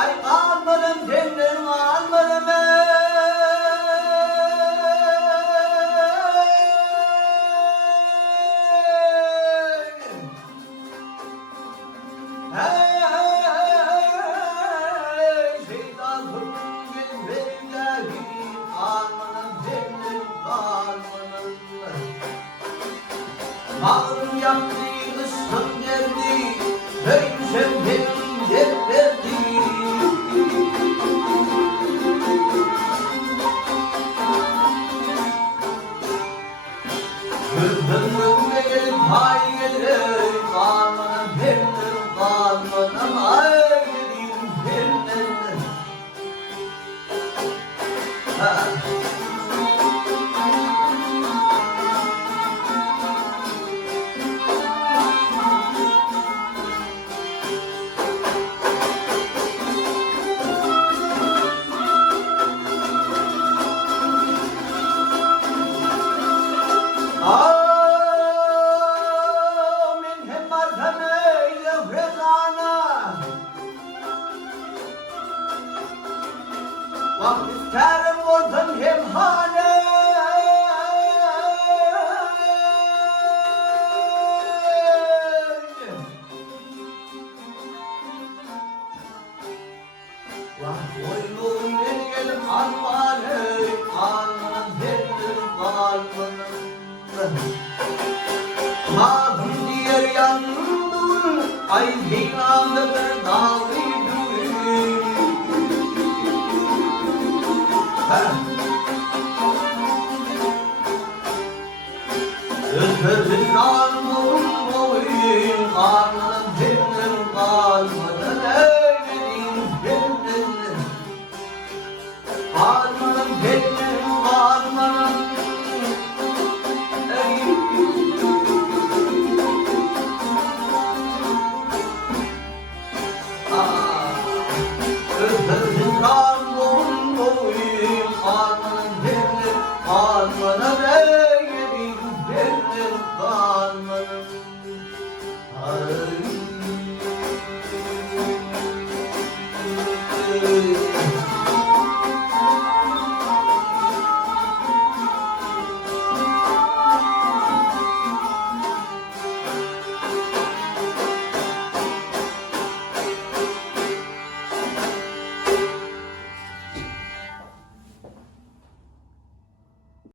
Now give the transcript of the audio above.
Ay almanım dendim almanım Mağrur yaptığı ıslım geldi, Hüseyin benim dert verdi. Hüzünlüğüme gelip hay gelir, Kalmanım bendim, kalmanım ay gelin bendim. Amin hem merhameyle rezana Vakit isterim olsun hem hane Boynum beni gelip almanı Almanın derdim kalmanın Madım diğer yandım Ay dinamda bir dağlıydım Özgürlük kalmam boyun Kalmanın derdim kalmanın Eyledim derdim Kalmanın derdim kalmanın Özgürlük kalmam boyun Kalmanın derdim kalmanın Eyledim derdim kalmanın